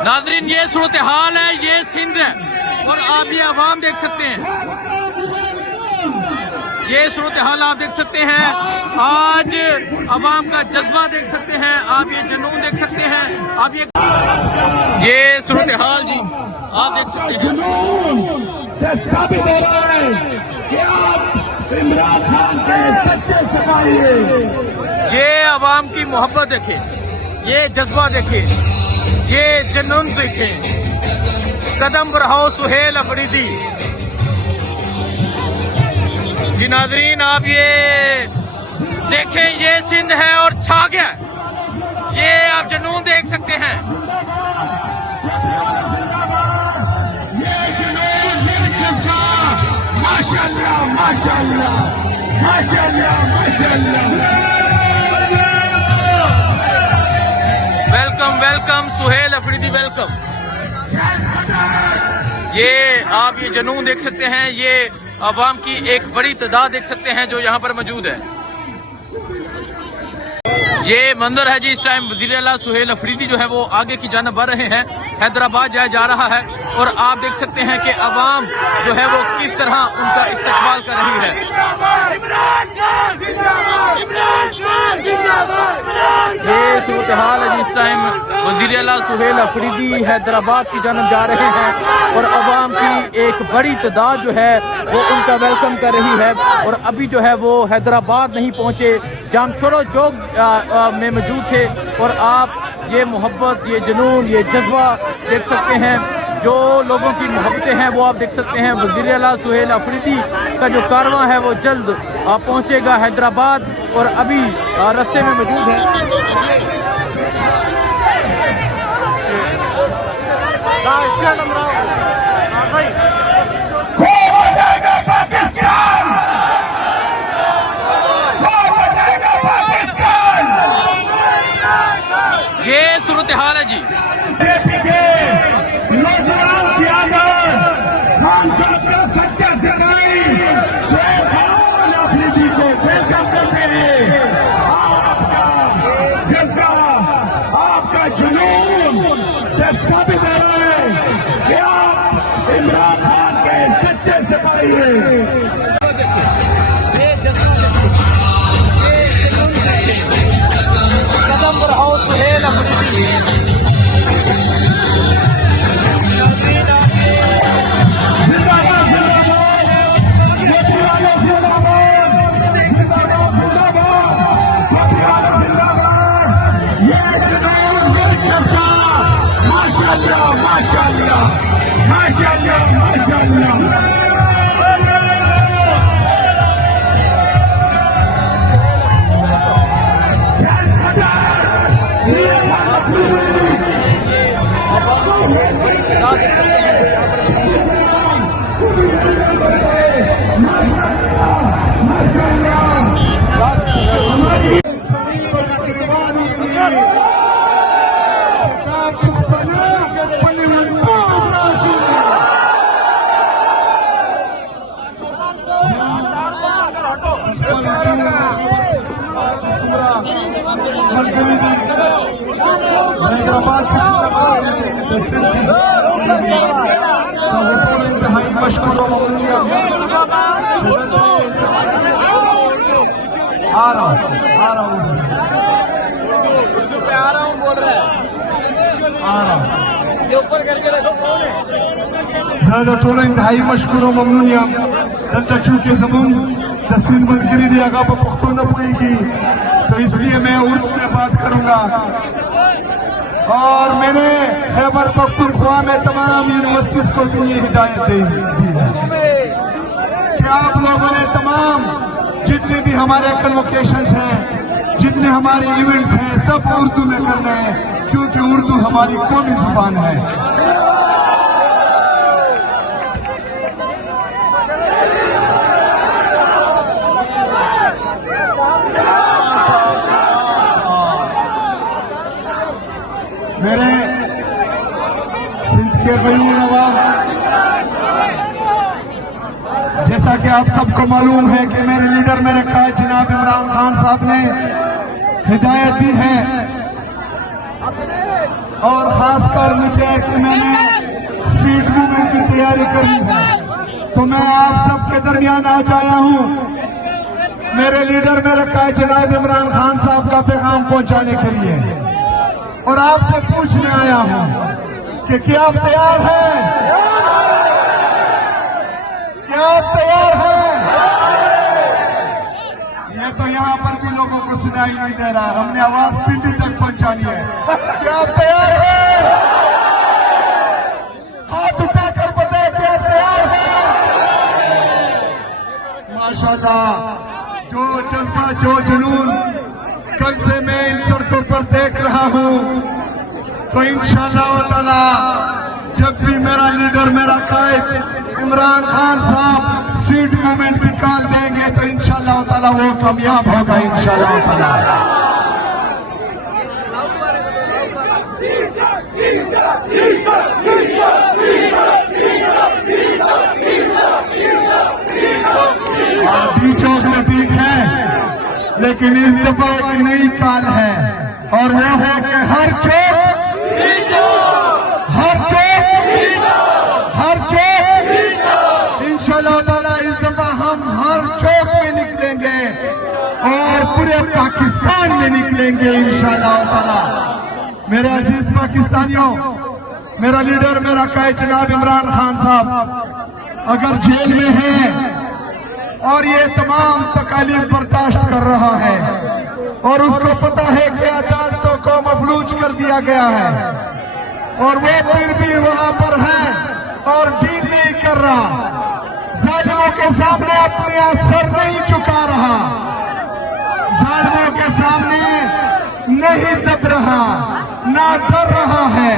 नाजरीन ये सूरत हाल है, ये सिंध है और आप ये अवाम देख सकते हैं। ये सूरत हाल आप देख सकते हैं। आज अवाम का जज्बा देख सकते हैं आप, ये जुनून देख सकते हैं आप, ये सूरत हाल जी आप देख सकते हैं। से साबित हो रहा है कि आप इमरान खान के सच्चे सिपाही हैं। ये अवाम की मोहब्बत देखें, ये जज्बा देखें, ये जुनून देखें। कदम बढ़ाओ सुहेल अफरीदी। जी नाजरीन आप ये देखें, ये सिंध है और छा गया। ये आप जुनून देख सकते हैं। माशाअल्लाह माशाअल्लाह माशाअल्लाह माशाअल्लाह। Welcome welcome Suhail Afridi welcome. ये आप ये जुनून देख सकते हैं, ये अवाम की एक बड़ी तादाद देख सकते हैं जो यहाँ पर मौजूद है। ये मंजर है जी, इस टाइम वज़ीर आला सुहेल अफरीदी जो है वो आगे की जानिब बढ़ रहे हैं, हैदराबाद जा रहा है और आप देख सकते हैं कि अवाम जो है वो किस तरह उनका इस्तकबाल कर रही है। ये सूरत हाल है जी, इस टाइम वज़ीर आला सुहेल अफरीदी हैदराबाद की जानिब जा रहे हैं और अवाम की एक बड़ी तादाद जो है वो उनका वेलकम कर रही है। और अभी जो है वो हैदराबाद नहीं पहुंचे, जामछोड़ो चौक में मौजूद थे और आप ये मोहब्बत, ये जुनून, ये जज्बा देख सकते हैं। जो लोगों की मोहब्बतें हैं वो आप देख सकते हैं। वज़ीर आला सुहेल अफरीदी का जो कारवां है वो जल्द पहुंचेगा हैदराबाद और अभी रास्ते में मौजूद है। ये सूरत हाल है जी। आपका जुनून से साबित हो रहा है कि आप इमरान खान के सच्चे सिपाही हैं। कदम बढ़ाओ सुहेल अफरीदी। माशाअल्लाह माशाअल्लाह माशाअल्लाह माशाअल्लाह। ज़्यादा टोला इंतहाई मशकूर और ममनूनिया दल्ता चूंकि ज़बून दस्तीन बंद करी दी आगा पर पुख्तो न पड़ेगी तो इसलिए मैं उर्दू में बात करूंगा। और मैंने खैबर पख्तूनख्वा में तमाम यूनिवर्सिटीज को भी ये हिदायत दी है कि आप लोगों ने तमाम जितने भी हमारे कन्वोकेशंस हैं, जितने हमारे इवेंट्स हैं, सब उर्दू में करना है क्योंकि उर्दू हमारी कौमी जुबान है। मेरे सिंध के बयून नवाब, जैसा कि आप सबको मालूम है कि मेरे लीडर मेरे कायद जनाब इमरान खान साहब ने हिदायत दी है और खासकर मुझे कि मैंने स्ट्रीट मूवमेंट की तैयारी करनी है, तो मैं आप सबके दरमियान आज आया हूं मेरे लीडर मेरे कायद जनाब इमरान खान साहब का पैगाम पहुंचाने के लिए, और आपसे पूछने आया हूं कि क्या आप तैयार हैं? क्या आप तैयार हैं? ये तो यहाँ पर भी लोगों को सुनाई नहीं दे रहा, हमने आवाज पिंडी तक पहुंचानी है। क्या आप तैयार हैं? हाथ उठाकर बताए क्या आप तैयार हैं? माशाल्लाह, जो जज्बा जो जुनून कल से मैं इन सड़कों पर देख रहा हूं, तो इंशाअल्लाह ताला जब भी मेरा लीडर मेरा कायद इमरान खान साहब स्ट्रीट मूवमेंट की कॉल देंगे तो इंशाअल्लाह ताला वो कामयाब होगा इंशाअल्लाह ताला। चौक में ठीक है, लेकिन इस दफा एक नई कॉल है, और वो है कि हर चौक इंशाअल्लाह ताला इस दफा हम हर चौक में निकलेंगे और पूरे पाकिस्तान में निकलेंगे इंशाअल्लाह ताला। मेरे अजीज पाकिस्तानियों, मेरा लीडर मेरा कायद जनाब इमरान खान साहब अगर जेल में है और ये तमाम तकालीफ बर्दाश्त कर रहा है, और उसको पता है कि अदालतों को मफलूज कर दिया गया है, और वो फिर भी वहां पर है और डील नहीं कर रहा, जालिमों के सामने अपने सर नहीं झुका रहा, जालिमों के सामने नहीं दब रहा, ना डर रहा है,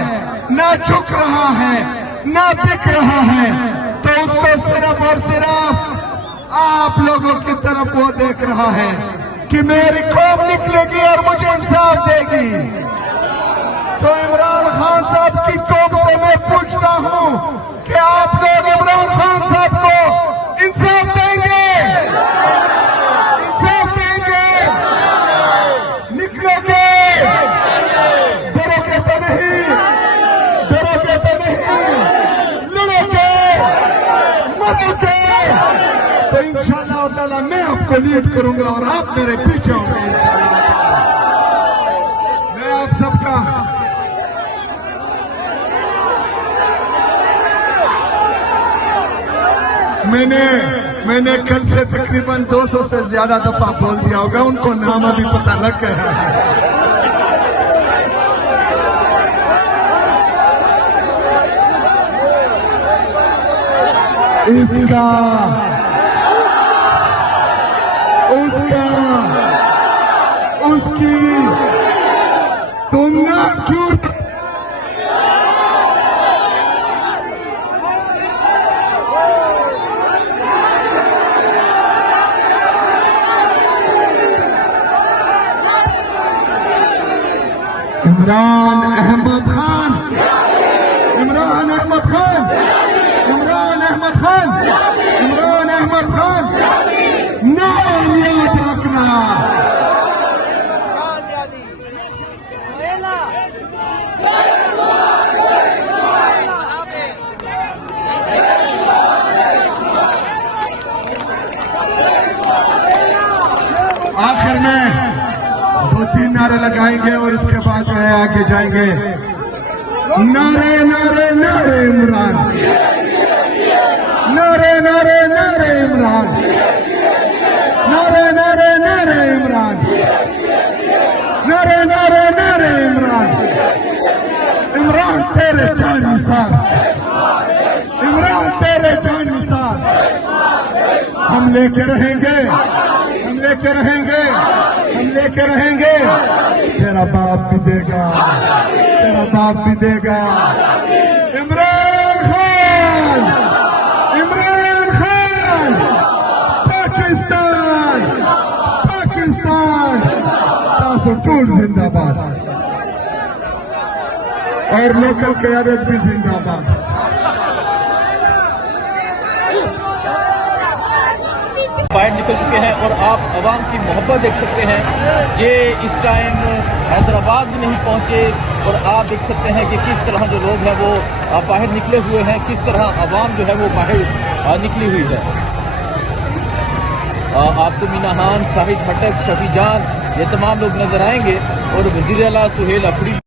ना झुक रहा है, ना बिक रहा है, तो उसको सिर्फ और सिर्फ आप लोगों की तरफ वो देख रहा है कि मेरी कौम निकलेगी और मुझे इंसाफ देगी। तो इमरान खान साहब की कौम से मैं पूछता हूं कि आप लोग इमरान खान साहब को इंसाफ देंगे? इंसाफ देंगे? निकलोगे? डरोगे तो नहीं? डरोगे तो नहीं? लड़ोगे? मरोगे? तो इंशाअल्लाह ताला मैं आपको लीड करूंगा और आप मेरे पीछे होंगे। मैं आप सबका मैंने कल से तकरीबन 200 से ज्यादा दफा बोल दिया होगा, उनको नाम अभी पता लग गया है। इसका उसका उसकी तुम ना क्यों इमरान अहमद खान, इमरान अहमद खान, इमरान अहमद खान, इमरान अहमद खान, नाम याद रखना। आखिर में 2-3 नारे लगाएंगे और इसके बाद जो है आगे जाएंगे। नारे नारे नारे इमरान, नारे नारे नारे इमरान, नारे नारे नारे इमरान, नारे नारे नारे इमरान। इमरान तेरे जान निसार, इमरान तेरे जान निसार। हम लेके रहेंगे, हम लेके रहेंगे, हम लेके रहेंगे। तेरा बाप भी देगा, तेरा बाप भी देगा। इमरान खान, इमरान खान, पाकिस्तान, पाकिस्तान, तासुर जिंदाबाद और लोकल क़यादत भी जिंदाबाद। बाहर निकल चुके हैं और आप अवाम की मोहब्बत देख सकते हैं। ये इस टाइम हैदराबाद नहीं पहुंचे, और आप देख सकते हैं कि किस तरह जो लोग हैं वो बाहर निकले हुए हैं, किस तरह आवाम जो है वो बाहर निकली हुई है। आपको मीना खान, शाहिद मटक, शफी जान, ये तमाम लोग नजर आएंगे और वज़ीर आला सुहेल अफरीदी